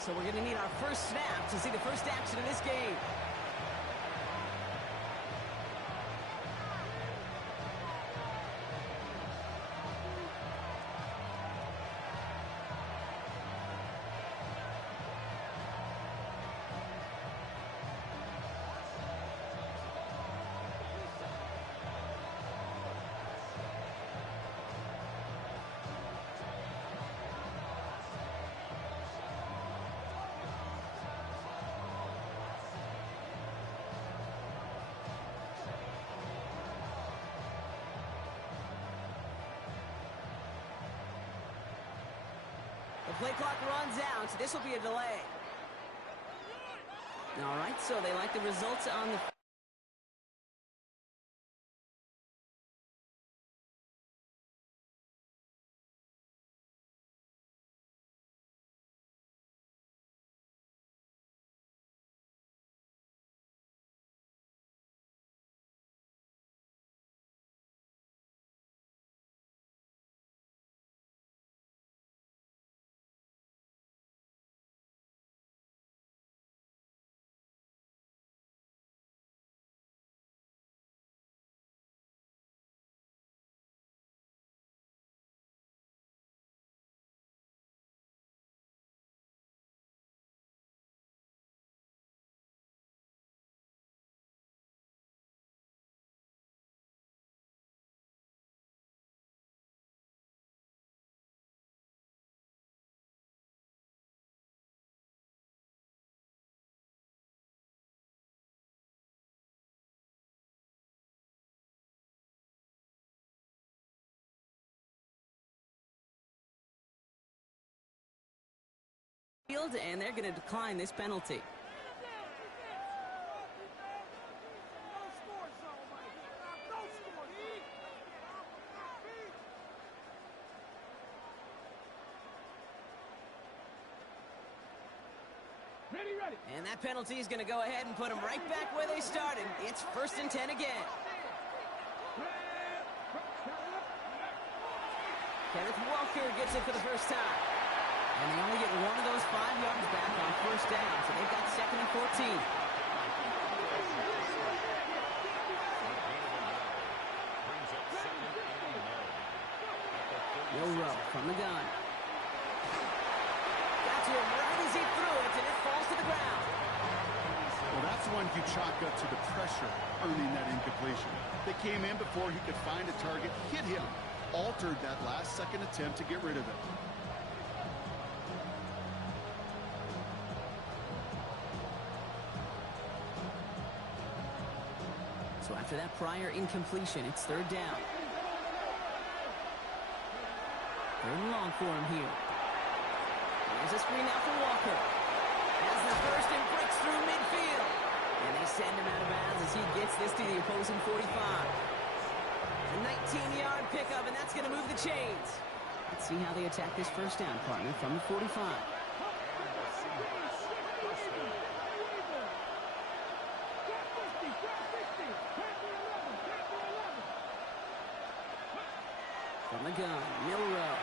So we're going to need our first snap to see the first action of this game. The play clock runs out. This will be a delay. All right, so they like the results on the... And they're going to decline this penalty. Ready. And that penalty is going to go ahead and put them right back where they started. It's 1st and 10 again. Kenneth Walker gets it for the first time. And they only get one of those 5 yards back on 1st down, so they've got 2nd and 14. Milrow from the gun. Got to him right as he threw it, and it falls to the ground. Well, that's one you chalk up to the pressure earning that incompletion. They came in before he could find a target, hit him, altered that last-second attempt to get rid of it. So after that prior incompletion, it's 3rd down. 3rd and long for him here. There's a screen out for Walker. Has the first and breaks through midfield. And they send him out of bounds as he gets this to the opposing 45. A 19-yard pickup, and that's going to move the chains. Let's see how they attack this first down, partner, from the 45. From the gun, Milrow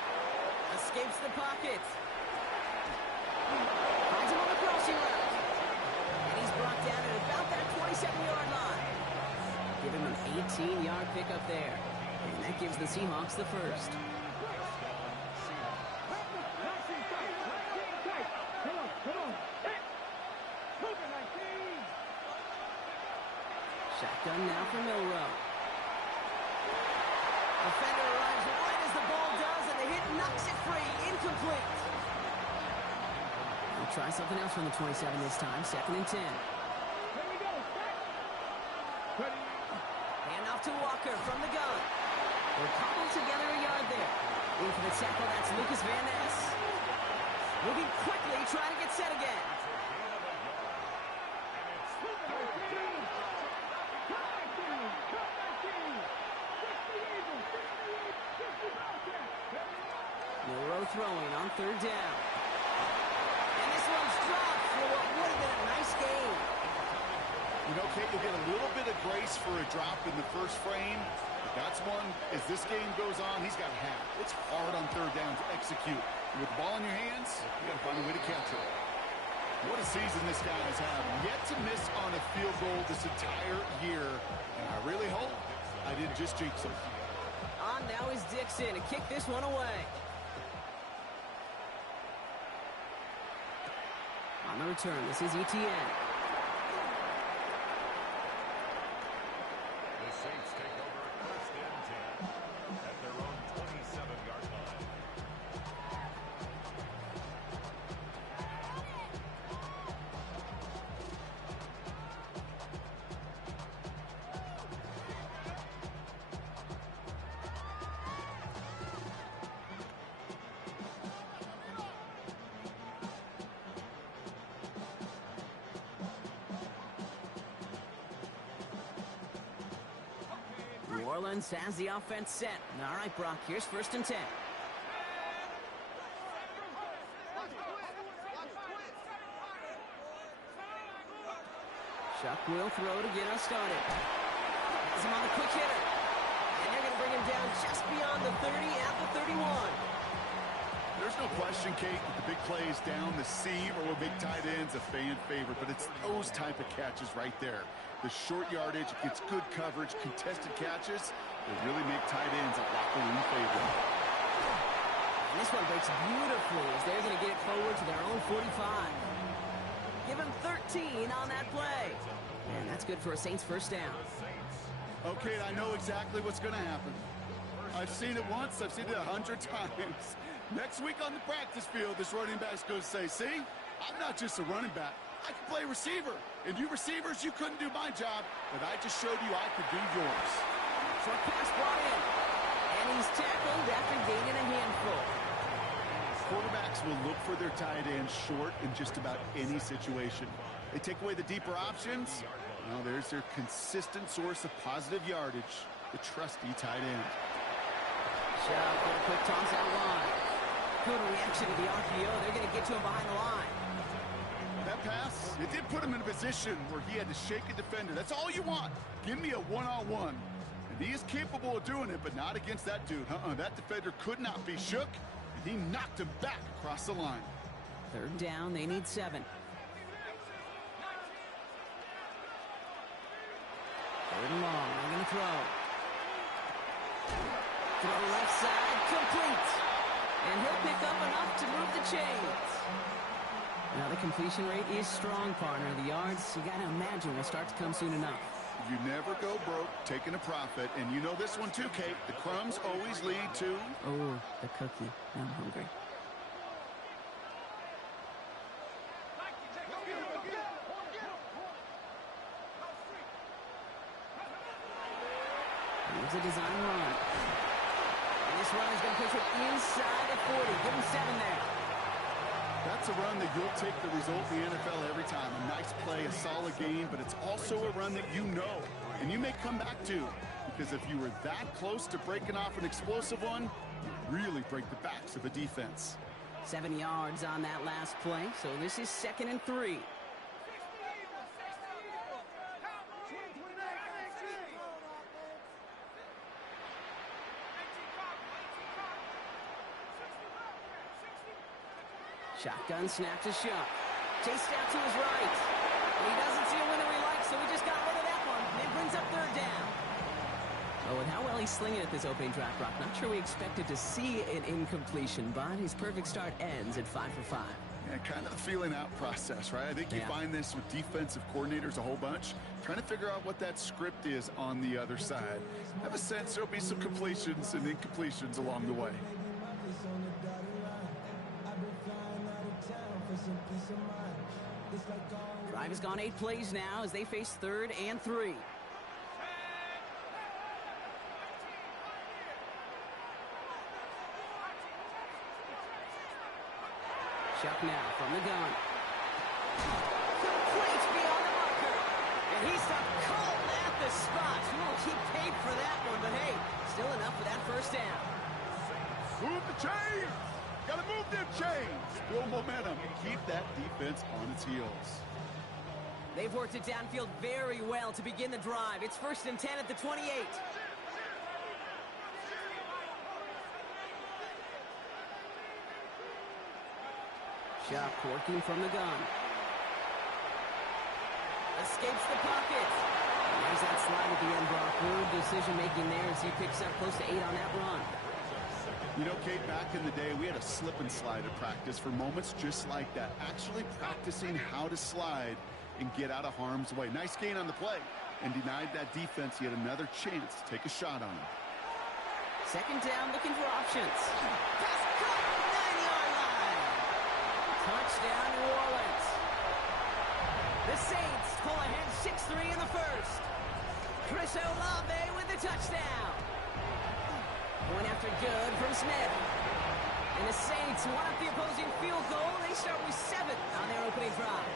escapes the pocket. Finds him on the crossing route. And he's brought down at about that 27-yard line. Give him an 18-yard pickup there. And that gives the Seahawks the first. Shotgun now for Milrow. Defender arrives right as the ball does, and the hit knocks it free. Incomplete. We'll try something else from the 27 this time. 2nd and 10. Hand off to Walker from the gun. They're cobbled together a yard there. In for the tackle, that's Lucas Van Ness. Moving quickly, trying to get set again. Milrow throwing on 3rd down. And this one's dropped for what would have been a nice game. You know, Kate, you'll get a little bit of grace for a drop in the first frame. But that's one, as this game goes on, he's got half. It's hard on 3rd down to execute. With the ball in your hands, you got to find a way to catch it. season this guy has had. Yet to miss on a field goal this entire year. And I really hope I didn't just jinx him. On now is Dixon to kick this one away. On the return, this is ETN. The Saints take over first and 10 at their own 27-yard line. New Orleans has the offense set. All right, Brock, here's first and 10. Chuck will throw to get us started. Has him on the quick hitter. And they're going to bring him down just beyond the 30 at the 31. There's no question, Kate, that the big plays down the seam or with big tight ends a fan favorite, but it's those type of catches right there. The short yardage, gets good coverage, contested catches, they really make tight ends a locker room favorite. And this one breaks beautifully as they're going to get it forward to their own 45. Give him 13 on that play. And that's good for a Saints first down. Okay, I know exactly what's going to happen. I've seen it once, I've seen it 100 times. Next week on the practice field, this running back's going to say, see, I'm not just a running back. I can play receiver. And you receivers, you couldn't do my job, but I just showed you I could do yours. Short pass brought in. And he's tackled after gaining a handful. Quarterbacks will look for their tight end short in just about any situation. They take away the deeper options. Well, there's their consistent source of positive yardage, the trusty tight end. Chuck with a quick toss out wide. Good reaction to the RPO. They're going to get to him behind the line. That pass, it did put him in a position where he had to shake a defender. That's all you want. Give me a one-on-one. And he is capable of doing it, but not against that dude. That defender could not be shook, and he knocked him back across the line. Third down, they need 7. Third and long, they're going to throw. Throw left side, complete. And he'll pick up enough to move the chains. Now the completion rate is strong, partner. The yards, you got to imagine, will start to come soon enough. You never go broke taking a profit. And you know this one too, Kate. The crumbs always lead to... Oh, the cookie. I'm hungry. Here's a design run. And this run is going to push it inside the 40. Give him 7 there. That's a run that you'll take the result in the NFL every time. A nice play, a solid game, but it's also a run that you know and you may come back to. Because if you were that close to breaking off an explosive one, you really break the backs of a defense. 7 yards on that last play, so this is 2nd and 3. Shotgun snap to Shuck. Chased out to his right. He doesn't see a winner he likes, so he just got rid of that one. And it brings up 3rd down. Oh, and how well he's slinging at this opening drive, Brock. Not sure we expected to see an incompletion, but his perfect start ends at 5 for 5. Yeah, kind of a feeling out process, right? I think you find this with defensive coordinators a whole bunch, trying to figure out what that script is on the other side. I have a sense there'll be some completions and incompletions along the way. Drive has gone 8 plays now as they face 3rd and 3. Chuck now from the gun. Complete beyond the marker. And he stopped cold at the spot. He paid for that one, but hey, still enough for that first down. Move the chains! Gotta move them chains! Build momentum. Keep that defense on its heels. They've worked it downfield very well to begin the drive. It's 1st and 10 at the 28. Chuck working from the gun. Escapes the pocket. And there's that slide at the end, Brock. Good decision-making there as he picks up close to 8 on that run. You know, Kate, back in the day, we had a slip and slide at practice for moments just like that. Actually practicing how to slide and get out of harm's way. Nice gain on the play. And denied that defense yet another chance to take a shot on him. Second down, looking for options. Pass caught, 9-yard line. Touchdown, New Orleans. The Saints pull ahead 6-3 in the first. Chris Olave with the touchdown. Point after good from Smith. And the Saints want up the opposing field goal. They start with 7 on their opening drive.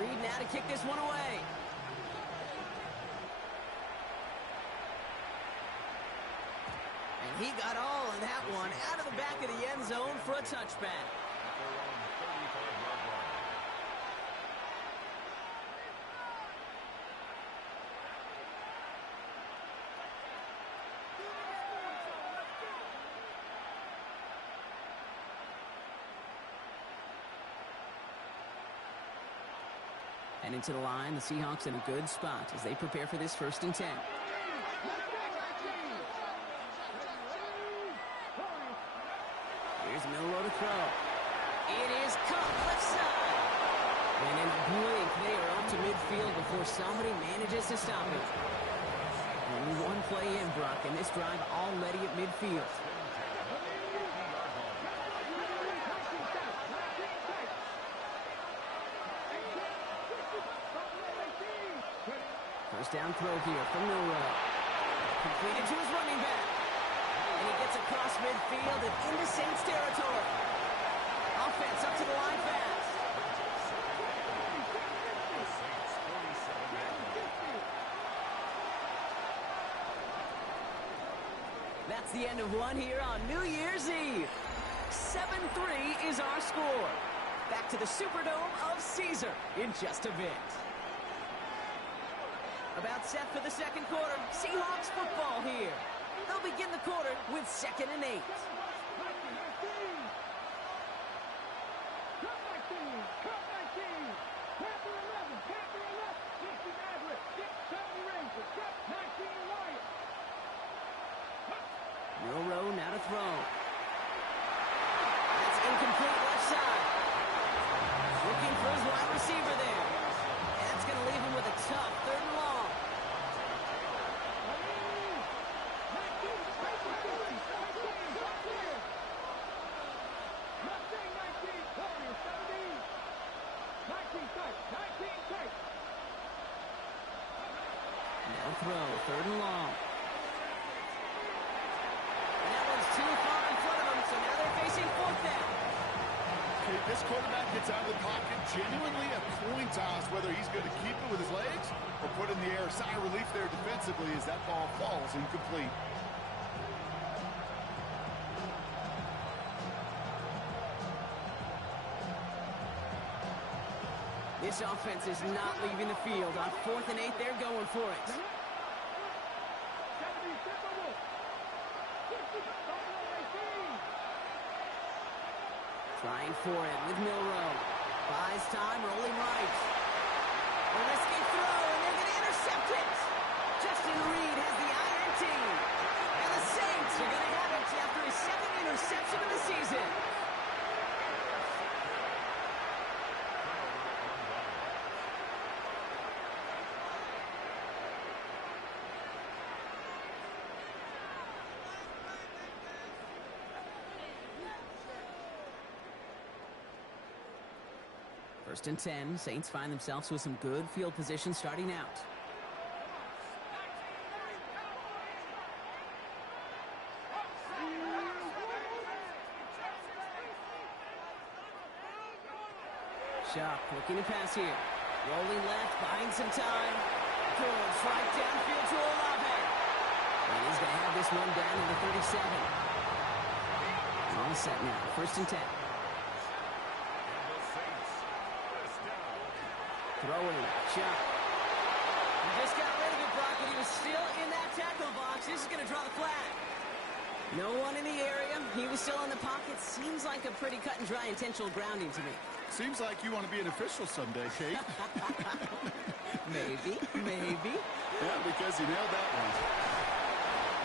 Reed now to kick this one away. And he got all of that one out of the back of the end zone for a touchback. And into the line, the Seahawks in a good spot as they prepare for this 1st and 10. Here's Milroe to throw. It is caught left side. And in a blink, they are up to midfield before somebody manages to stop it. Only one play in, Brock, and this drive already at midfield. First down throw here from Milroe. Completed to his running back. And he gets across midfield and into Saints territory. Offense up to the line fast. That's the end of one here on New Year's Eve. 7-3 is our score. Back to the Superdome of Caesar in just a bit. About set for the second quarter. Seahawks football here. They'll begin the quarter with 2nd and 8. Milroe now to throw. That's incomplete left side. Looking for his wide receiver there. And that's going to leave him with a tough 3rd and long. Now throw, 3rd and long. And that one's too far in front of him, so now they're facing 4th down. Okay, this quarterback gets out of the pocket, genuinely a coin toss whether he's going to keep it with his legs or put it in the air. Sigh of relief there defensively as that ball falls incomplete. This offense is not leaving the field. On 4th and 8, they're going for it. Trying for it with Milroe. Buys time, rolling right. A risky throw, and they're going to intercept it. Justin Reed has the iron team. And the Saints are going to have it after his 2nd interception of the season. First and 10, Saints find themselves with some good field position starting out. Sharp looking to pass here. Rolling left, buying some time. Good, right downfield to Olave. And he's going to have this one down in the 37. All set now, first and 10. Throwing, shot. He just got rid of it, Brock, and he was still in that tackle box. This is going to draw the flag. No one in the area. He was still in the pocket. Seems like a pretty cut and dry intentional grounding to me. Seems like you want to be an official someday, Kate. Maybe. Yeah, because you nailed that one.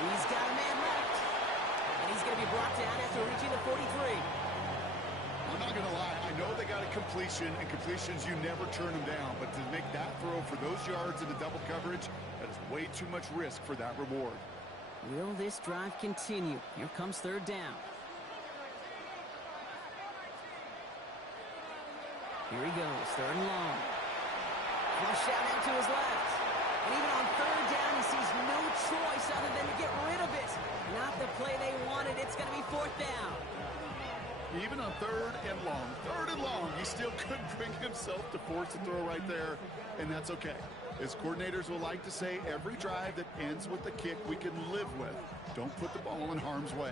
He's got a man left. And he's going to be brought down after reaching the 43. I'm not going to lie. I know they got a completion, and completions, you never turn them down. But to make that throw for those yards into double coverage, that is way too much risk for that reward. Will this drive continue? Here comes third down. Here he goes, third and long. Flush out now to his left. And even on third down, he sees no choice other than to get rid of it. Not the play they wanted. It's going to be fourth down. Even on third and long, he still couldn't bring himself to force a throw right there, and that's okay. As coordinators will like to say, every drive that ends with a kick we can live with. Don't put the ball in harm's way.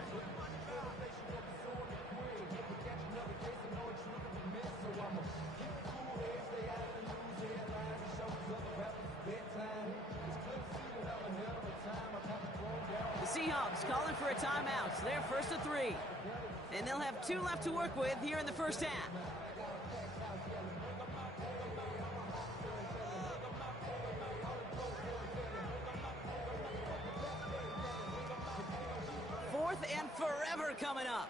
The Seahawks calling for a timeout. So they're first and 3. And they'll have 2 left to work with here in the first half. Fourth and forever coming up.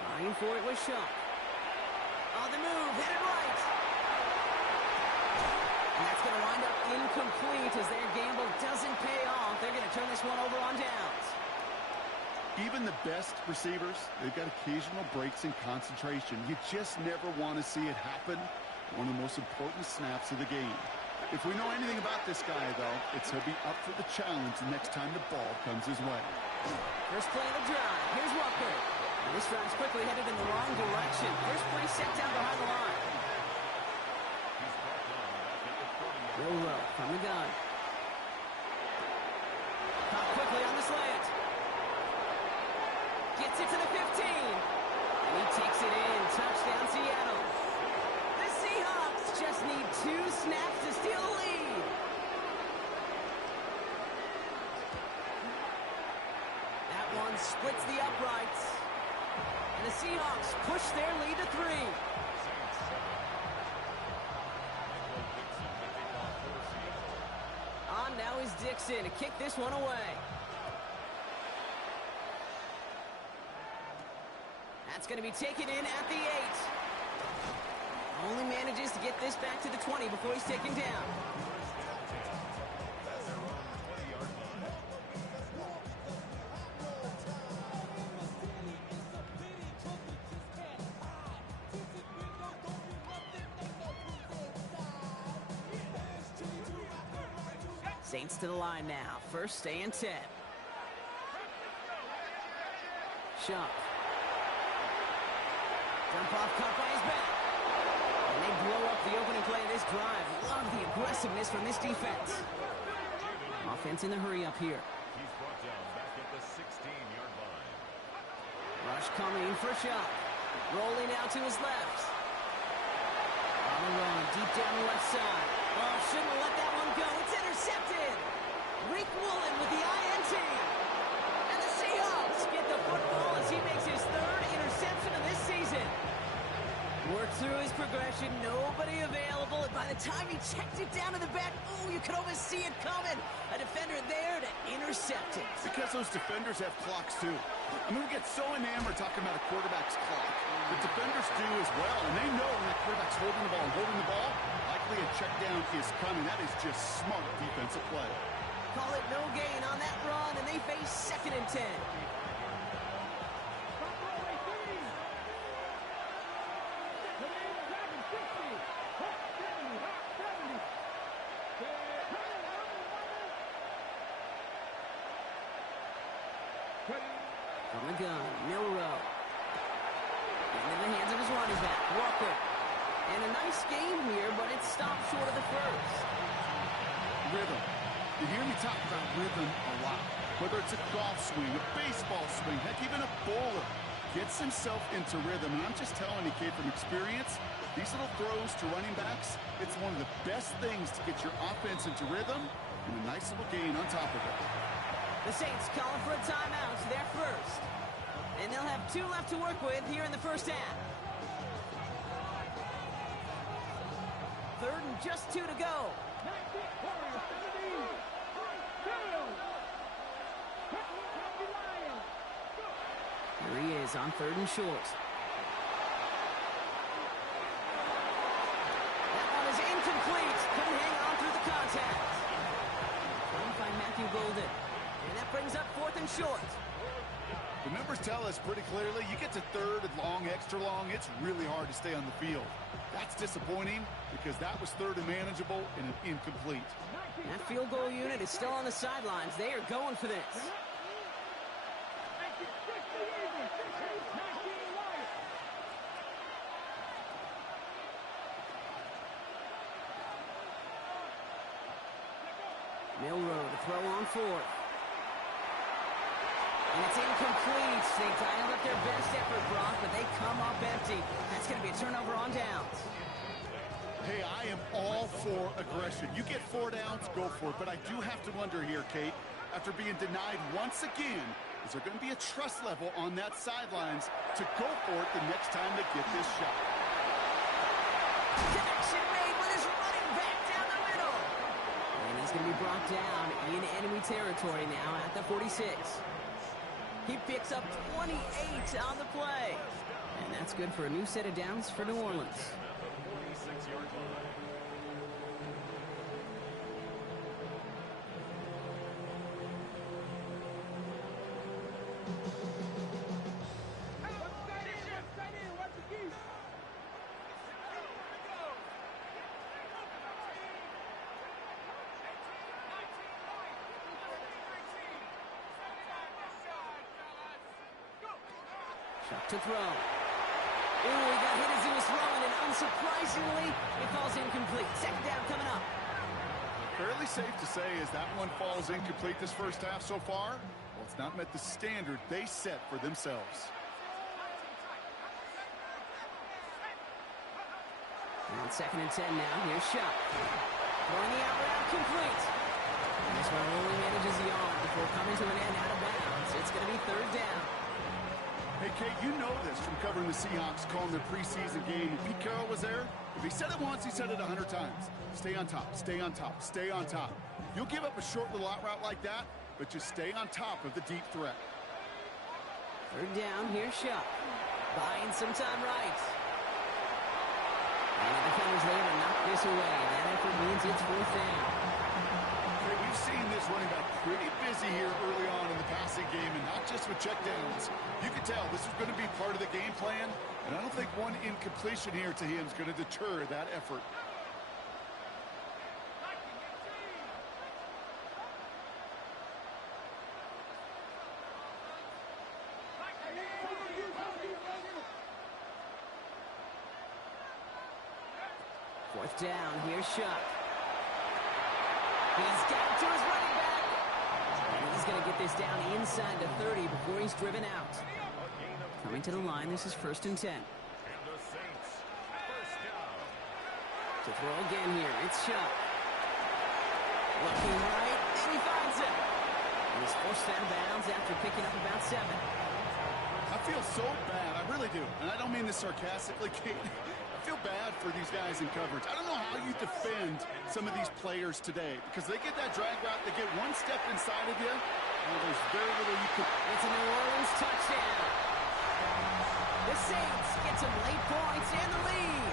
Trying for it with Shaw. On the move, headed right. And that's going to wind up incomplete as their gamble doesn't pay off. They're going to turn this one over on downs. Even the best receivers, they've got occasional breaks in concentration. You just never want to see it happen. One of the most important snaps of the game. If we know anything about this guy, though, it's he'll be up for the challenge the next time the ball comes his way. First play of the drive. Here's Walker. And this drive's quickly headed in the wrong direction. First play set down behind the line. Low from the gun. Caught quickly on the slant. Gets it to the 15. And he takes it in. Touchdown, Seattle. The Seahawks just need 2 snaps to steal the lead. That one splits the uprights. And the Seahawks push their lead to 3. On now is Dixon to kick this one away. That's going to be taken in at the 8. Only manages to get this back to the 20 before he's taken down. Saints to the line now. First and 10. Shump. Jump off caught by his back. And they blow up the opening play of this drive. Love the aggressiveness from this defense. Offense in the hurry up here. He's brought down back at the 16-yard line. Rush coming for Shump. Rolling out to his left. On the run, deep down the left side. Oh, shouldn't have let that one go. It's intercepted. Rick Woolen with the INT. And the Seahawks get the football as he makes his 3rd interception of this season. Worked through his progression, nobody available, and by the time he checked it down to the back, oh, you could almost see it coming. A defender there to intercept it. Because those defenders have clocks, too. I mean, we get so enamored talking about a quarterback's clock. The defenders do as well, and they know when that quarterback's holding the ball, likely a check down is coming. That is just smart defensive play. Call it no gain on that run, and they face 2nd and 10. From the gun, Milrow. Into the hands of his running back, Walker. And a nice game here, but it stopped short of the first. Rhythm. You hear me talk about rhythm a lot. Whether it's a golf swing, a baseball swing, heck, even a bowler. gets himself into rhythm. And I'm just telling you, kid, from experience, these little throws to running backs, it's one of the best things to get your offense into rhythm and a nice little gain on top of it. The Saints calling for a timeout, their first. And they'll have 2 left to work with here in the first half. 3rd and just 2 to go. Here he is on 3rd and short. That one is incomplete. Couldn't hang on through the contact. Trying to find Matthew Golden. And that brings up 4th and short. The numbers tell us pretty clearly, you get to 3rd and long, extra long, it's really hard to stay on the field. That's disappointing because that was 3rd and manageable and an incomplete. That field goal unit is still on the sidelines. They are going for this. Milrow to throw on 4th. And it's incomplete. They dialed up their best effort, Brock, but they come up empty. That's going to be a turnover on downs. Hey, I am all for aggression. You get 4 downs, go for it. But I do have to wonder here, Kate, after being denied once again, is there going to be a trust level on that sidelines to go for it the next time they get this shot? Connection made with his running back down the middle. And he's going to be brought down in enemy territory now at the 46. He picks up 28 on the play. And that's good for a new set of downs for New Orleans. Shot to throw. Ooh, he got hit as he was throwing, and unsurprisingly, it falls incomplete. 2nd down coming up. Fairly safe to say as that one falls incomplete this first half so far, well, it's not met the standard they set for themselves. On 2nd and 10 now, here's Shot. Throwing the out route complete. And this one only manages the yard before coming to an end out of bounds. It's going to be 3rd down. Hey, Kate, you know this from covering the Seahawks, calling their preseason game. When Pete Carroll was there, if he said it once, he said it 100 times. Stay on top, stay on top, stay on top. You'll give up a short little out route like that, but just stay on top of the deep threat. 3rd down, here's Shot. Buying some time right. And the defender's there to knock this away. And that effort means it's 4th down. Hey, we've seen this running back pretty busy here early on in the passing game, and not just with checkdowns. You can tell this is going to be part of the game plan, and I don't think one incompletion here to him is going to deter that effort. Fourth down, here's Shot. He's got to his running back. And he's going to get this down inside the 30 before he's driven out. Coming to the line, this is 1st and 10. To throw again here, it's Shot. Looking right, and he finds it. And he's forced out of bounds after picking up about 7. I feel so bad, I really do. And I don't mean this sarcastically, Kate. I feel bad for these guys in coverage. I don't know how you defend some of these players today because they get that drag route, they get one step inside of you, and there's very little you can... It's a New Orleans touchdown. The Saints get some late points and the lead.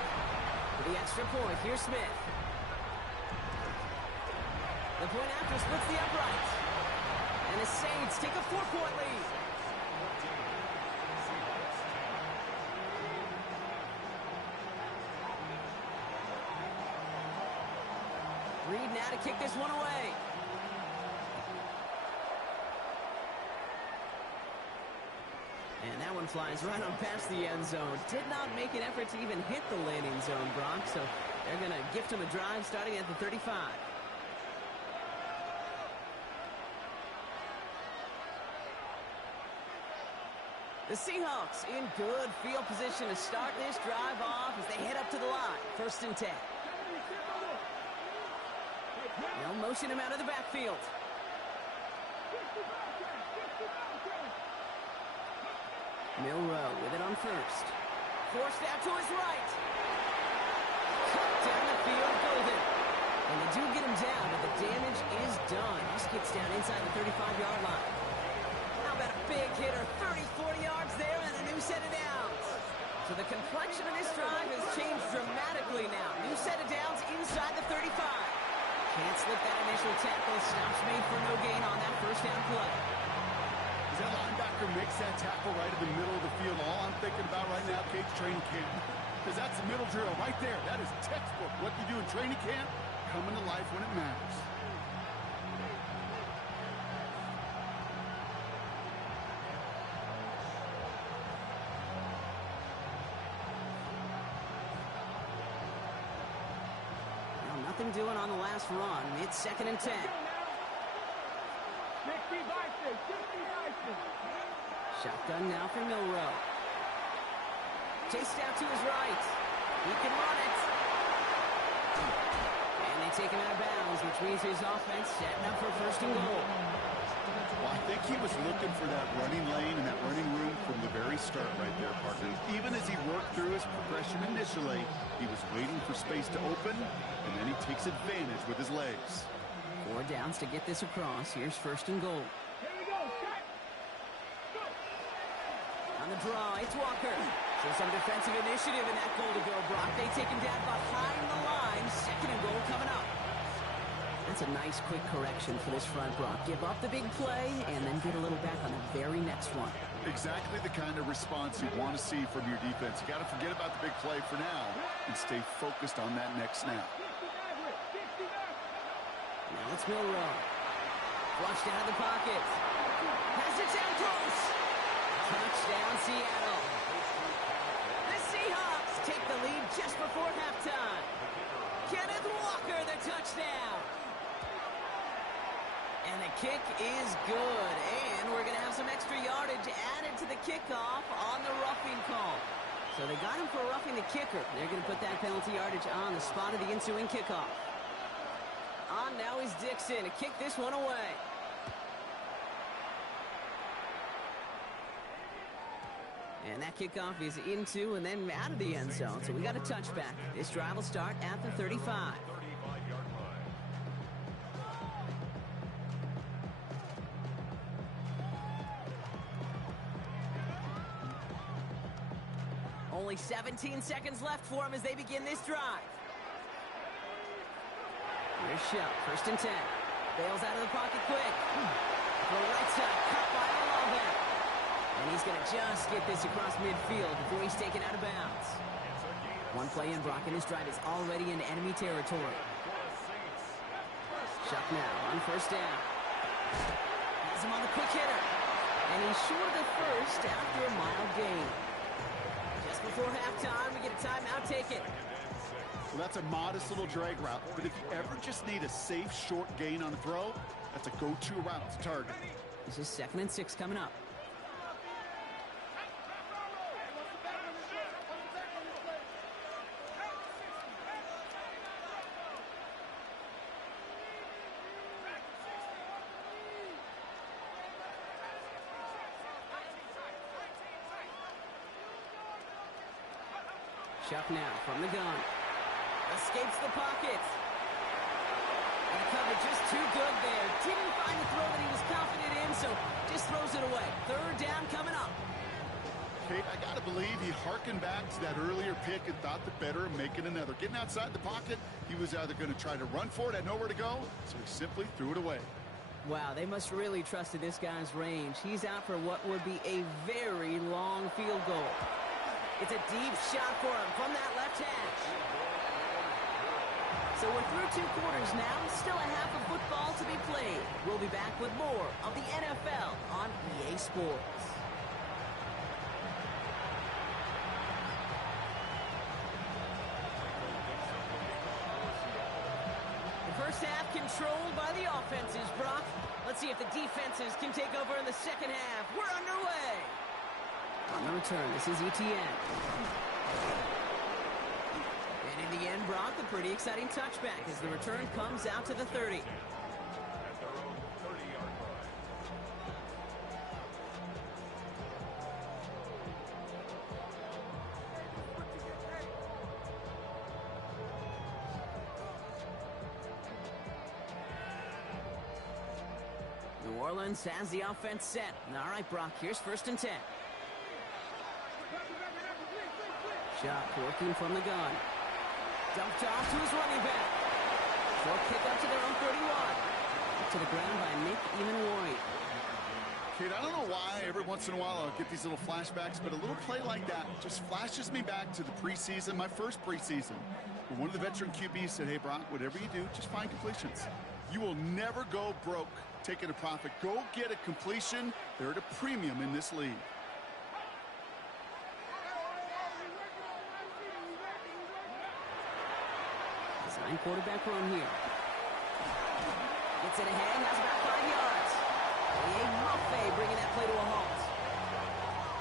For the extra point, here's Smith. The point after splits the upright. And the Saints take a 4-point lead. Reed now to kick this one away. And that one flies right on past the end zone. Did not make an effort to even hit the landing zone, Brock. So they're going to gift him a drive starting at the 35. The Seahawks in good field position to start this drive off as they head up to the line. 1st and 10. They'll motion him out of the backfield. Milroe with it on 1st. Forced out to his right. Cut down the field, Golden. And they do get him down, but the damage is done. This gets down inside the 35-yard line. How about a big hitter, 30, 40 yards there, and a new set of downs. So the complexion of this drive has changed dramatically now. New set of downs inside the 35. Can't slip that initial tackle. Stops made for no gain on that 1st down play. As that linebacker makes that tackle right in the middle of the field, all I'm thinking about right now, Cade's training camp. Because that's the middle drill right there. That is textbook. What you do in training camp, coming to life when it matters. Well, nothing doing on the last run. It's 2nd and 10. Shotgun now for Milroe. Chased out to his right. He can run it. And they take him out of bounds, which means his offense setting up for 1st and goal. Well, I think he was looking for that running lane and that running room from the very start right there, partner. Even as he worked through his progression initially, he was waiting for space to open, and then he takes advantage with his legs. 4 downs to get this across. Here's 1st and goal. On the draw, it's Walker. So some defensive initiative in that goal to go, Brock. They take him down behind the line. 2nd and goal coming up. That's a nice quick correction for this front, Brock. Give up the big play and then get a little back on the very next one. Exactly the kind of response you want to see from your defense. You got to forget about the big play for now and stay focused on that next snap. Now it's Milroe. Flushed out of the pocket. Has it down close. Touchdown, Seattle. The Seahawks take the lead just before halftime. Kenneth Walker, the touchdown. And the kick is good. And we're going to have some extra yardage added to the kickoff on the roughing call. So they got him for roughing the kicker. They're going to put that penalty yardage on the spot of the ensuing kickoff. On now is Dixon to kick this one away. And that kickoff is into and then out of the end zone. So we got a touchback. This drive will start at the 35. 35-yard line. Only 17 seconds left for him as they begin this drive. Here's Shell, 1st and 10. Bails out of the pocket quick. For the right side, cut by Olave. And he's going to just get this across midfield before he's taken out of bounds. One play in, Brock, and his drive is already in enemy territory. Shuck now on 1st down. Has him on the quick hitter. And he's short of the first after a mild gain. Just before halftime, we get a timeout taken. Well, that's a modest little drag route, but if you ever just need a safe, short gain on a throw, that's a go-to route to target. This is 2nd and 6 coming up. Chuck now from the gun. Escapes the pocket. And the coverage just too good there. Didn't find the throw that he was confident in, so just throws it away. 3rd down coming up. Kate, I got to believe he harkened back to that earlier pick and thought the better of making another. Getting outside the pocket, he was either going to try to run for it, had nowhere to go, so he simply threw it away. Wow, they must really trusted this guy's range. He's out for what would be a very long field goal. It's a deep shot for him from that left hash. So we're through 2 quarters now. Still a half of football to be played. We'll be back with more of the NFL on EA Sports. The first half controlled by the offenses, Brock. Let's see if the defenses can take over in the second half. We're underway. On the return, this is ETN. And in the end, Brock, a pretty exciting touchback as the return comes out to the 30. At their own 30-yard line. New Orleans has the offense set. All right, Brock, here's 1st and 10. Shot working from the gun. Dumped off to his running back. Short kick up to their own 31. To the ground by Nick Eamon-Ward. Kid, I don't know why every once in a while I'll get these little flashbacks, but a little play like that just flashes me back to the preseason, my first preseason. Where one of the veteran QBs said, hey, Brock, whatever you do, just find completions. You will never go broke taking a profit. Go get a completion. They're at a premium in this league. Design quarterback run here. Gets it ahead, has about 5 yards. Maffei bringing that play to a halt.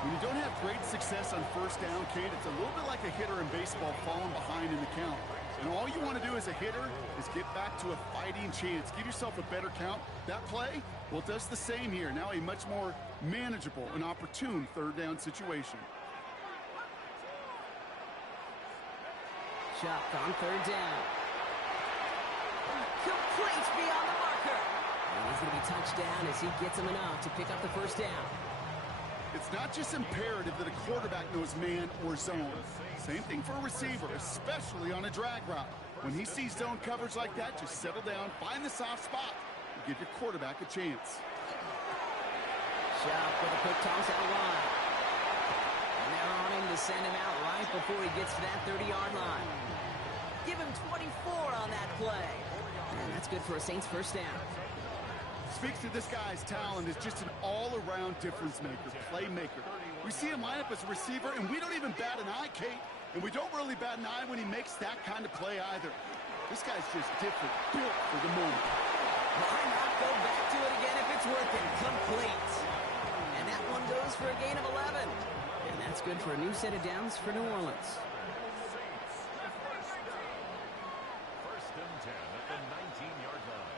When you don't have great success on 1st down, Kate, it's a little bit like a hitter in baseball falling behind in the count. And all you want to do as a hitter is get back to a fighting chance. Give yourself a better count. That play, well, it does the same here. Now a much more manageable and opportune 3rd down situation. Shot on 3rd down. Complete beyond the marker. And he's going to be touched down as he gets him enough to pick up the 1st down. It's not just imperative that a quarterback knows man or zone. Same thing for a receiver, especially on a drag route. When he sees zone coverage like that, just settle down, find the soft spot, and give your quarterback a chance. Shot with a quick toss out wide. And they're on him to send him out right before he gets to that 30-yard line. Give him 24 on that play. And that's good for a Saints 1st down. Speaks to this guy's talent as just an all-around difference maker, playmaker. We see him line up as a receiver, and we don't even bat an eye, Kate. And we don't really bat an eye when he makes that kind of play either. This guy's just different, built for the moment. Why not go back to it again if it's working? Complete. And that one goes for a gain of 11. And that's good for a new set of downs for New Orleans. First and 10 at the 19-yard line.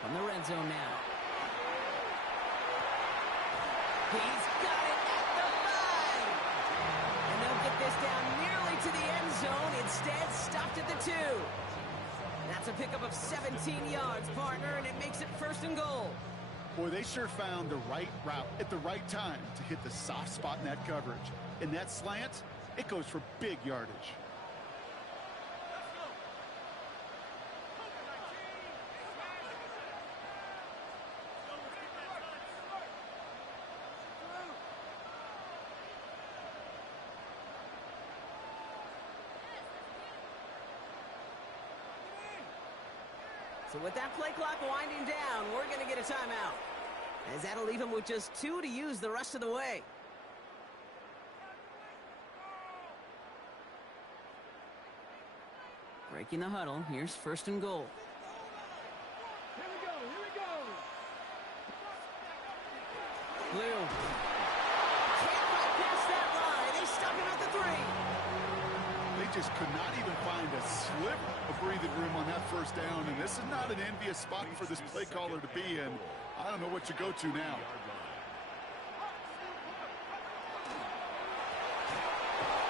From the red zone now. He's got it at the 5. And they'll get this down nearly to the end zone. Instead, stopped at the 2. That's a pickup of 17 yards, partner, and it makes it 1st and goal. Boy, they sure found the right route at the right time to hit the soft spot in that coverage. And that slant, it goes for big yardage. So with that play clock winding down, we're going to get a timeout. As that'll leave him with just 2 to use the rest of the way. Breaking the huddle, here's 1st and goal. Here we go, here we go. Blue. Can't bypass that line. They stop him at the 3. They just could not even find a sliver of breathing room on that 1st down, and this is not an envious spot for this play caller to be in. I don't know what you go to now.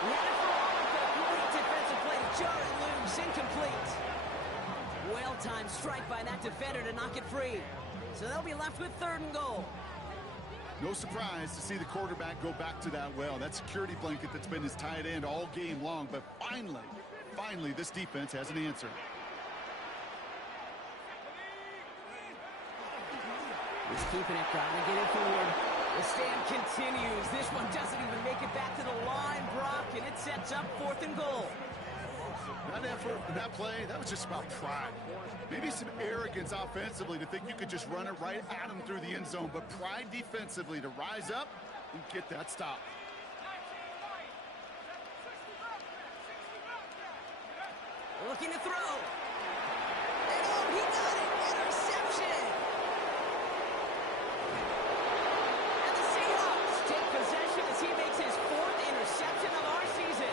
Great defensive play to jar it loose, incomplete. Well-timed strike by that defender to knock it free. So they'll be left with 3rd and goal. No surprise to see the quarterback go back to that well. That security blanket that's been his tight end all game long, but finally, this defense has an answer. He's keeping it, trying to get it forward. The stand continues. This one doesn't even make it back to the line, Brock, and it sets up 4th and goal. That effort, that play, that was just about pride. Maybe some arrogance offensively to think you could just run it right at him through the end zone, but pride defensively to rise up and get that stop. Looking to throw. And oh, he got it. Interception. And the Seahawks take possession as he makes his 4th interception of our season.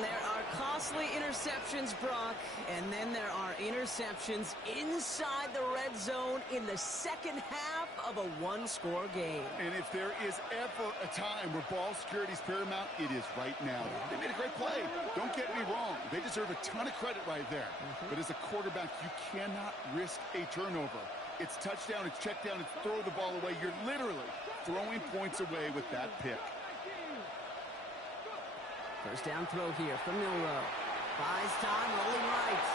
There are costly interceptions, Brock, and then there are interceptions inside the red zone in the second half of a one-score game. And if there is ever a time where ball security is paramount, it is right now. They made a great play. Don't get me wrong. They deserve a ton of credit right there. But as a quarterback, you cannot risk a turnover. It's touchdown, it's check down, it's throw the ball away. You're literally throwing points away with that pick. First down throw here from Milroe. Buys time, rolling right.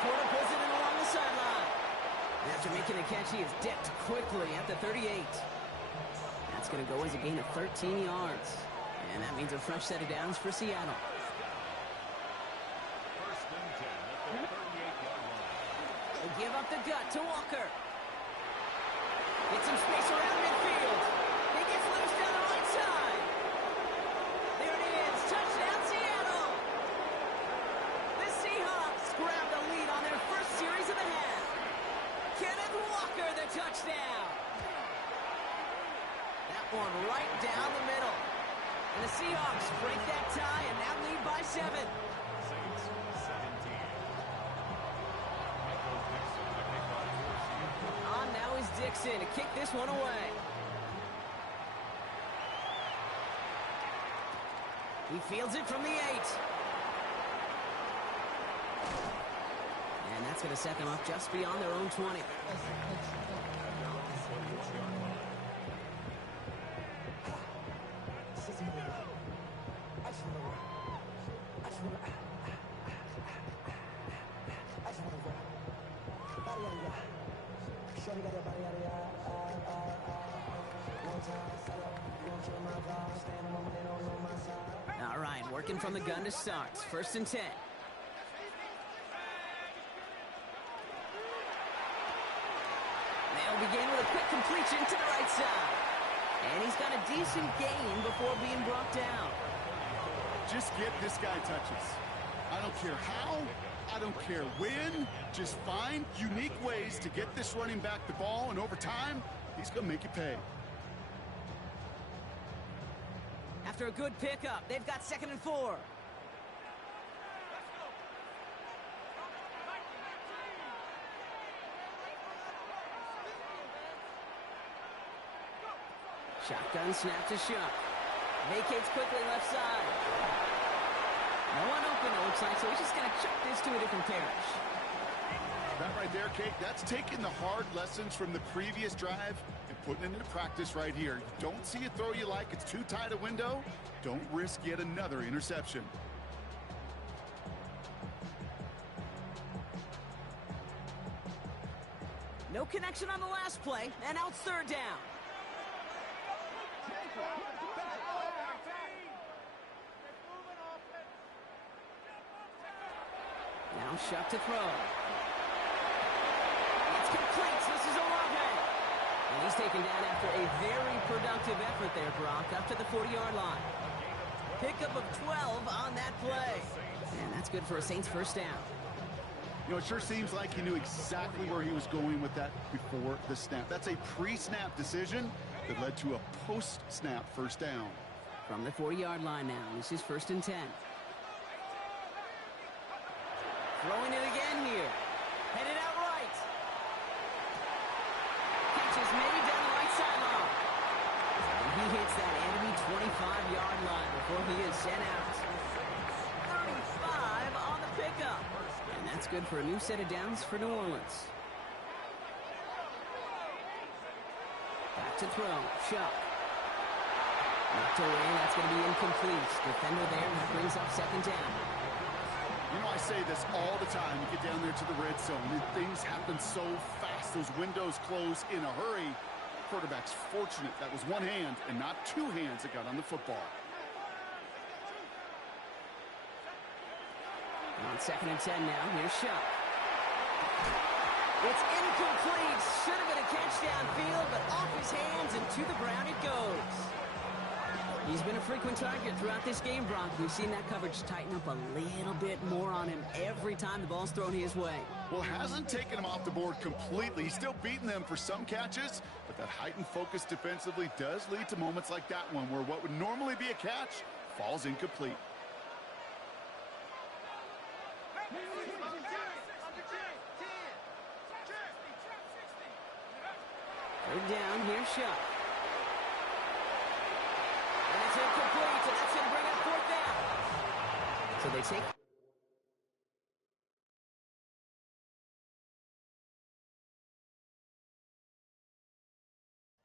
Porter pulls it in along the sideline. After making the catch, he is decked quickly at the 38. That's going to go as a gain of 13 yards. And that means a fresh set of downs for Seattle. First and 10 at the 38-yard line. They give up the gut to Walker. Gets some space around midfield. He gets loose down the right side. There it is. Touchdown, Seattle. The Seahawks grab the lead on their first series of the half. Kenneth Walker, the touchdown. That one right down the middle. And the Seahawks break that tie and now lead by 7. Saints 17. Michael Dixon, the kickoff for Seattle. On now is Dixon to kick this one away. He fields it from the 8. And that's going to set them up just beyond their own 20. All right, working from the gun to start. First and 10. They'll begin with a quick completion to the right side. And he's got a decent gain before being brought down. Just get this guy touches. I don't care how, I don't care when. Just find unique ways to get this running back the ball, and over time, he's going to make you pay. After a good pickup, they've got 2nd and 4. Shotgun snap to Shuck. Vacates quickly left side. No one open, it looks like, so he's just going to chuck this to a different parish. That right there, Kate, that's taking the hard lessons from the previous drive and putting it into practice right here. You don't see a throw you like, it's too tight a window, don't risk yet another interception. No connection on the last play, and now it's 3rd down. Now Shuck to throw. It's complete. This is Olave. And he's taken down after a very productive effort there, Brock, up to the 40-yard line. Pickup of 12 on that play. And that's good for a Saints first down. You know, it sure seems like he knew exactly where he was going with that before the snap. That's a pre-snap decision that led to a post-snap first down. From the 40-yard line now, this is 1st and 10. Throwing it again here. Headed out right. Catches maybe down the right sideline. And he hits that enemy 25-yard line before he is sent out. 35 on the pickup. And that's good for a new set of downs for New Orleans. Back to throw. Shuck. Knocked away. That's going to be incomplete. Defender there. That brings up 2nd down. You know, I say this all the time. You get down there to the red zone, and things happen so fast. Those windows close in a hurry. Quarterback's fortunate that was one hand and not two hands that got on the football. On 2nd and 10 now, here's Shuck. It's incomplete. Should have been a catch downfield, but off his hands and to the ground it goes. He's been a frequent target throughout this game, Brock. We've seen that coverage tighten up a little bit more on him every time the ball's thrown his way. Well, hasn't taken him off the board completely. He's still beating them for some catches, but that heightened focus defensively does lead to moments like that one where what would normally be a catch falls incomplete. Third down, here's Shuck. And it's incomplete, so that's going to bring up fourth down. So they take...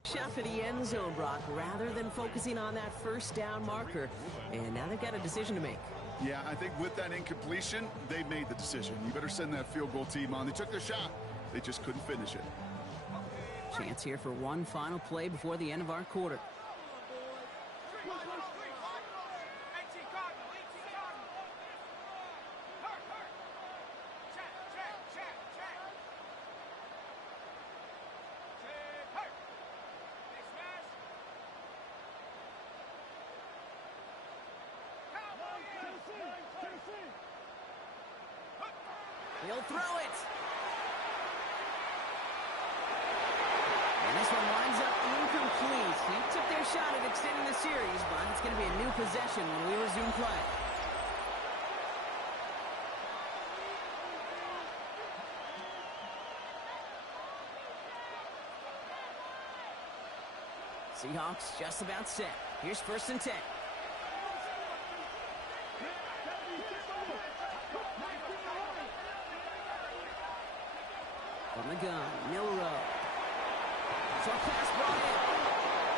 shot for the end zone, Brock, rather than focusing on that first down marker. And now they've got a decision to make. Yeah, I think with that incompletion, they made the decision. You better send that field goal team on. They took their shot. They just couldn't finish it. Chance here for one final play before the end of our quarter. He'll throw it. And this one winds up incomplete. He took their shot at extending the series, but it's going to be a new possession when we resume play. Seahawks just about set. Here's 1st and 10. From the gun, Milrow. Short pass brought in.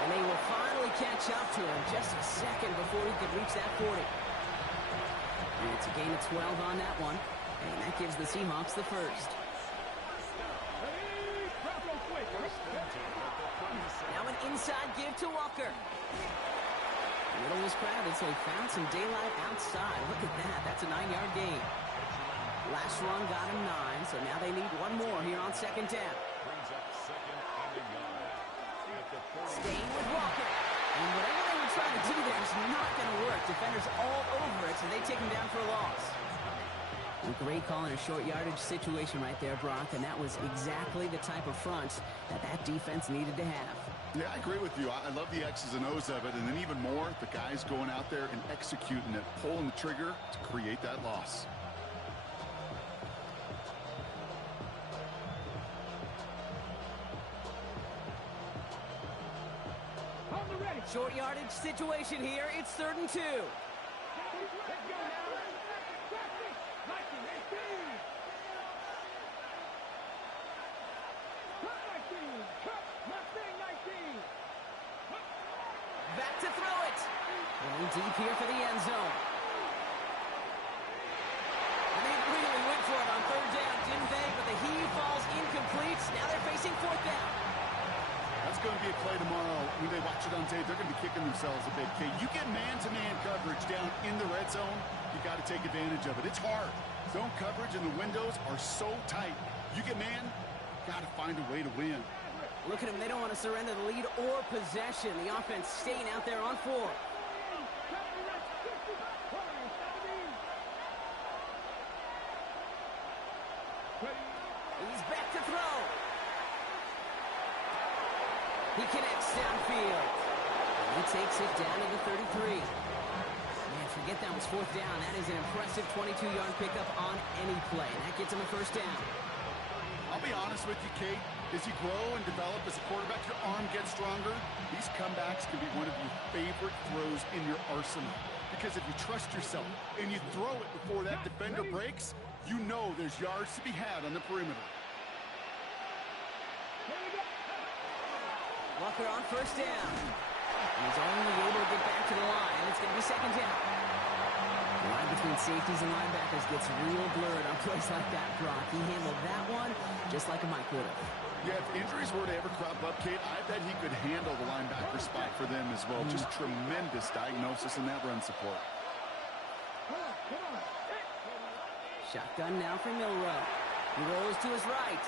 And they will finally catch up to him just a second before he could reach that 40. And it's a gain of 12 on that one. And that gives the Seahawks the first. Now an inside give to Walker. The middle was crowded, so he found some daylight outside. Look at that. That's a 9-yard gain. Last run got him 9, so now they need one more here on 2nd down. Staying with Walker. And whatever they were trying to do there is not going to work. Defenders all over it, so they take him down for a loss. A great call in a short yardage situation right there, Brock, and that was exactly the type of front that defense needed to have. Yeah, I agree with you. I love the X's and O's of it, and then even more, the guys going out there and executing it, pulling the trigger to create that loss. Short yardage situation here. It's 3rd and 2. Back to throw it. Going deep here for the end zone. And they really went for it on 3rd down, didn't they? But the heave falls incomplete. Now they're facing 4th down. That's going to be a play tomorrow. When they watch it on tape, they're going to be kicking themselves a bit. Okay, you get man-to-man coverage down in the red zone, you got to take advantage of it. It's hard. Zone coverage and the windows are so tight. You get man, got to find a way to win. Look at them. They don't want to surrender the lead or possession. The offense staying out there on 4. He's back to throw. He connects downfield. And he takes it down to the 33. Man, forget that was 4th down. That is an impressive 22-yard pickup on any play. And that gets him a 1st down. I'll be honest with you, Kate. As you grow and develop as a quarterback, your arm gets stronger. These comebacks can be one of your favorite throws in your arsenal. Because if you trust yourself and you throw it before that defender breaks, you know there's yards to be had on the perimeter. Walker on 1st down. He's only able to get back to the line. It's going to be 2nd down. The line between safeties and linebackers gets real blurred on plays like that, Brock. He handled that one just like a Mike would have. Yeah, if injuries were to ever crop up, Kate, I bet he could handle the linebacker spot for them as well. Just tremendous diagnosis in that run support. Shotgun now for Milrow. He rolls to his right.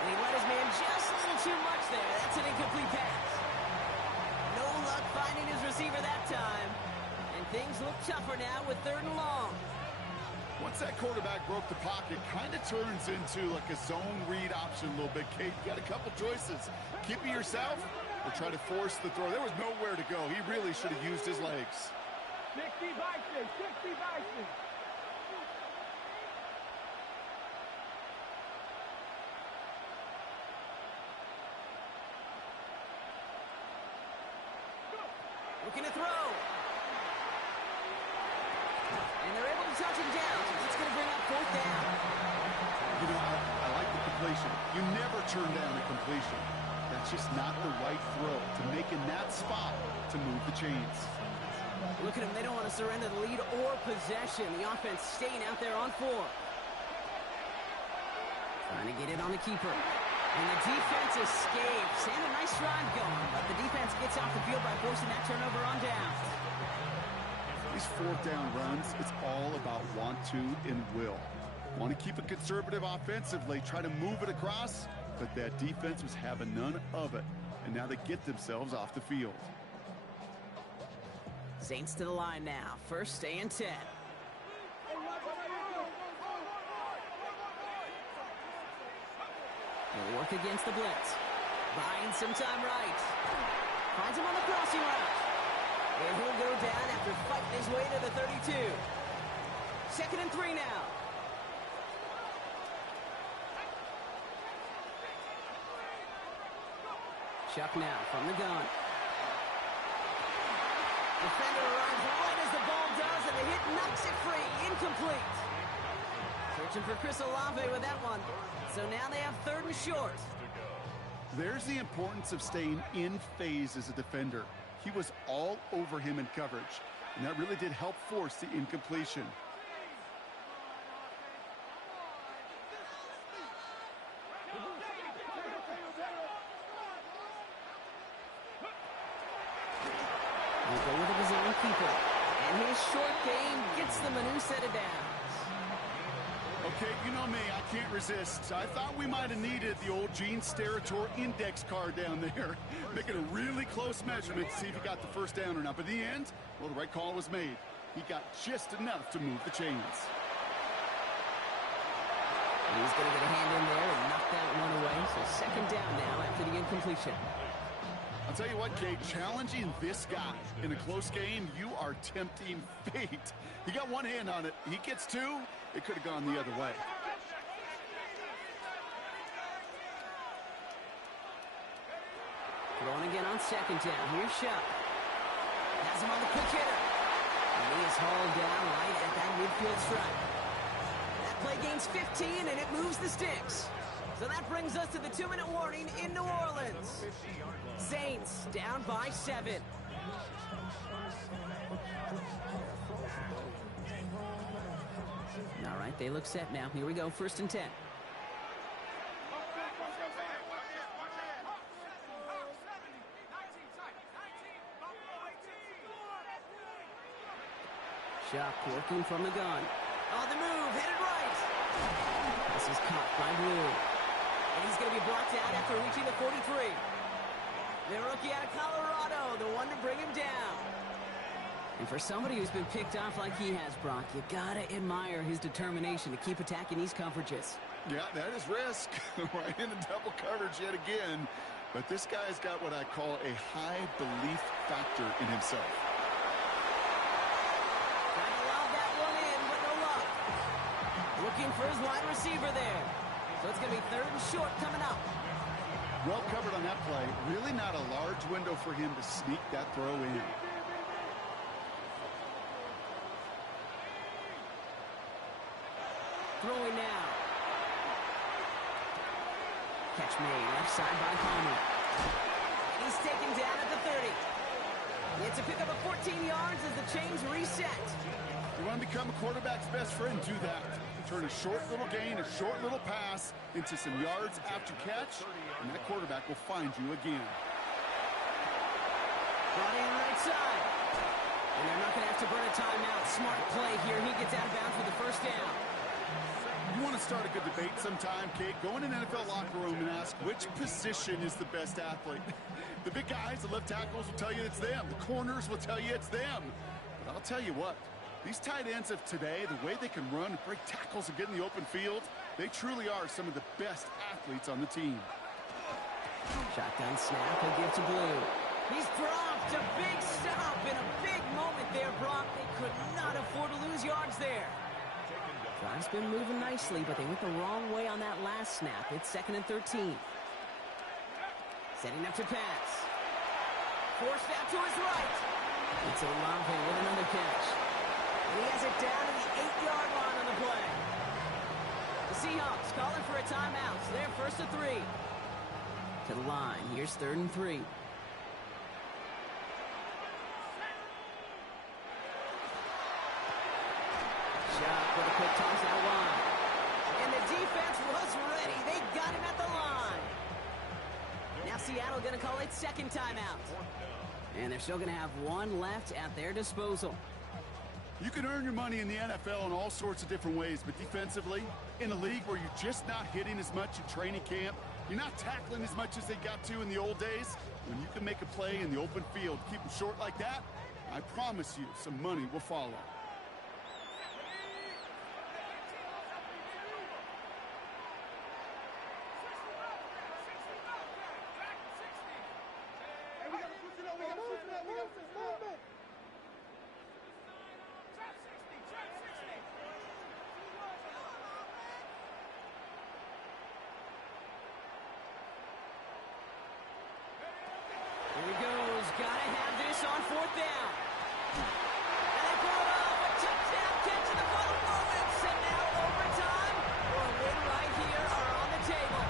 And he let his man just a little too much there. That's an incomplete pass. No luck finding finding his receiver that time. And things look tougher now with 3rd and long. Once that quarterback broke the pocket, kind of turns into like a zone read option a little bit, Kate. You got a couple choices. Keep it yourself or try to force the throw. There was nowhere to go. He really should have used his legs. 60 Vikings, 60 Vikings. Looking to throw. And they're able to touch him down. It's going to bring up 4th down. You know, I like the completion. You never turn down a completion. That's just not the right throw to make in that spot to move the chains. Look at them. They don't want to surrender the lead or possession. The offense staying out there on 4. Trying to get it on the keeper. And the defense escapes. And a nice drive going. But the defense gets off the field by forcing that turnover on down. These 4th down runs, it's all about want to and will. Want to keep it conservative offensively, try to move it across, but that defense was having none of it. And now they get themselves off the field. Saints to the line now. 1st and 10. He'll work against the blitz. Buying some time right. Finds him on the crossing route. And he'll go down after fighting his way to the 32. 2nd and 3 now. Chuck now from the gun. Defender arrives right as the ball does, and the hit knocks it free. Incomplete. Searching for Chris Olave with that one. So now they have 3rd and short. There's the importance of staying in phase as a defender. He was all over him in coverage, and that really did help force the incompletion. We'll go with a zone keeper. And his short game gets them a new set of downs. Okay, you know me, I can't resist. I thought we might have needed the old Gene Steratore index card down there. Making a really close measurement to see if he got the 1st down or not. But in the end, well, the right call was made. He got just enough to move the chains. He's going to get a hand in there and knock that one away. So 2nd down now after the incompletion. I'll tell you what, Kate, challenging this guy in a close game, you are tempting fate. He got one hand on it. He gets 2. It could have gone the other way. Throwing again on 2nd down. Here's Shuck. Has him on the quick hitter. And he is hauled down right at that midfield stripe. That play gains 15, and it moves the sticks. So that brings us to the 2-minute warning in New Orleans. Saints down by 7. All right, they look set now. Here we go, 1st and 10. Shock working from the gun. On the move, headed right. This is caught by Blue. And he's going to be brought down after reaching the 43. The rookie out of Colorado, the one to bring him down. And for somebody who's been picked off like he has, Brock, you gotta admire his determination to keep attacking these coverages. Yeah, that is risk. Right into double coverage yet again. But this guy's got what I call a high belief factor in himself. Trying to lob that one in, but no luck. Looking for his wide receiver there. So it's going to be 3rd and short coming up. Well covered on that play. Really not a large window for him to sneak that throw in. Throwing now. Catch made, left side by Palmer. He's taken down at the 30. It's a pickup of 14 yards as the chains reset. You want to become a quarterback's best friend, do that. Turn a short little gain, a short little pass into some yards after catch, and that quarterback will find you again. Brought in right side. And they're not going to have to burn a timeout. Smart play here. He gets out of bounds for the 1st down. You want to start a good debate sometime, Kate. Go in an NFL locker room and ask which position is the best athlete. The big guys, the left tackles will tell you it's them. The corners will tell you it's them. But I'll tell you what, these tight ends of today, the way they can run, break tackles, and get in the open field, they truly are some of the best athletes on the team. Shotgun snap, he'll give to Blue. He's dropped a big stop in a big moment there, Brock. They could not afford to lose yards there. Drive's been moving nicely, but they went the wrong way on that last snap. It's 2nd and 13. Setting up to pass. Forced out to his right. It's Olave with another catch. And he has it down to the 8-yard line on the play. The Seahawks calling for a timeout, so they're 1st and 3. To the line. Here's 3rd and 3. Shot with a quick toss out wide. And the defense was ready. They got him at the line. Now Seattle going to call its 2nd timeout. And they're still going to have one left at their disposal. You can earn your money in the NFL in all sorts of different ways, but defensively, in a league where you're just not hitting as much in training camp, you're not tackling as much as they got to in the old days, when you can make a play in the open field, keep them short like that, I promise you some money will follow. Here he goes. Gotta have this on 4th down. And they pull it off. A touchdown catch in the final moments. And now overtime or a win right here are on the table.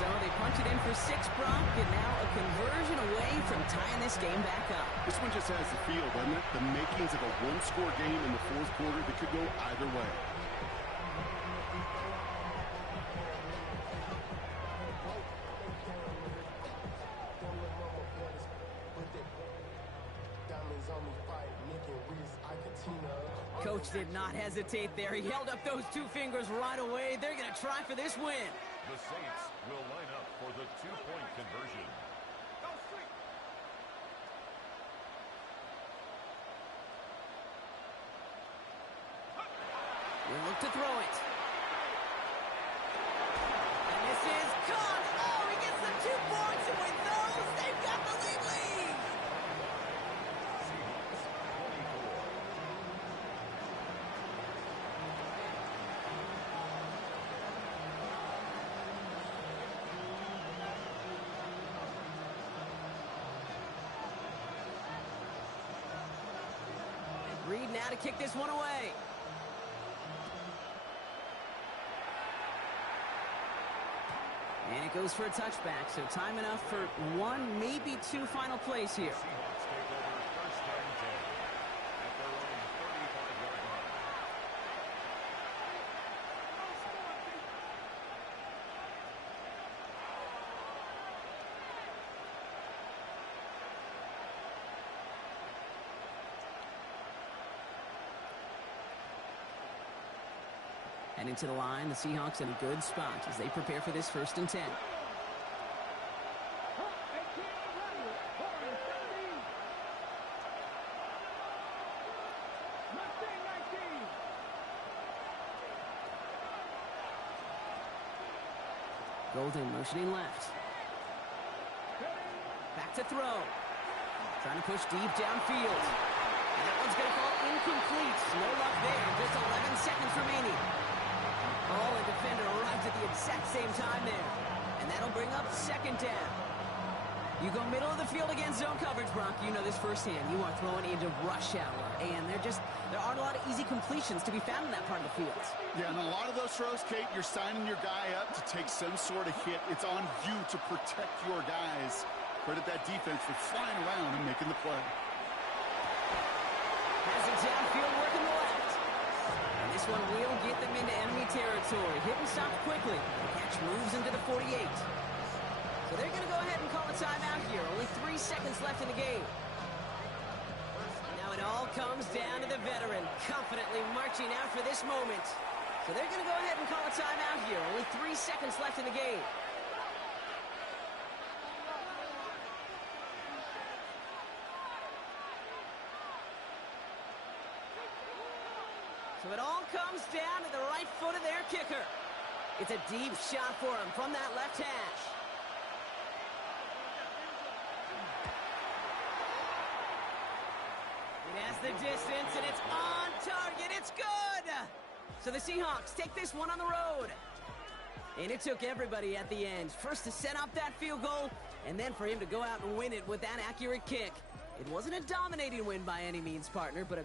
So they punch it in for 6, Brock, and now a conversion away from tying this game back up. This one just has the feel, doesn't it? The makings of a one-score game in the 4th quarter that could go either way. Coach did not hesitate there. He held up those 2 fingers right away. They're going to try for this win. The Saints will line up for the 2-point conversion. We'll look to throw it. And this is caught. Oh, he gets the 2 points, and with those, they've got the lead. Seahawks 24. Reed now to kick this one away. And it goes for a touchback, so time enough for 1, maybe 2 final plays here. Seahawks take over 1st and 10 at their own 35-yard line. Heading to the line, the Seahawks in a good spot as they prepare for this 1st and 10. Golden motioning left. Back to throw. Trying to push deep downfield. And that one's going to fall incomplete. No luck there. Just 11 seconds remaining. Oh, and defender arrives at the exact same time there. And that'll bring up 2nd down. You go middle of the field against zone coverage, Brock. You know this firsthand. You are throwing into rush hour. And there aren't a lot of easy completions to be found in that part of the field. Yeah, and a lot of those throws, Kate, you're signing your guy up to take some sort of hit. It's on you to protect your guys. Credit that defense for flying around and making the play. Has it downfield working the left. And this one will get them into enemy territory. Hit and stop quickly. The catch moves into the 48. So they're going to go ahead and call a timeout here. Only 3 seconds left in the game. Now it all comes down to the veteran, confidently marching out for this moment. So they're going to go ahead and call a timeout here. Only 3 seconds left in the game. So it all comes down to the right foot of their kicker. It's a deep shot for him from that left hash. It has the distance, and it's on target. It's good! So the Seahawks take this one on the road. And it took everybody at the end. First to set up that field goal, and then for him to go out and win it with that accurate kick. It wasn't a dominating win by any means, partner, but a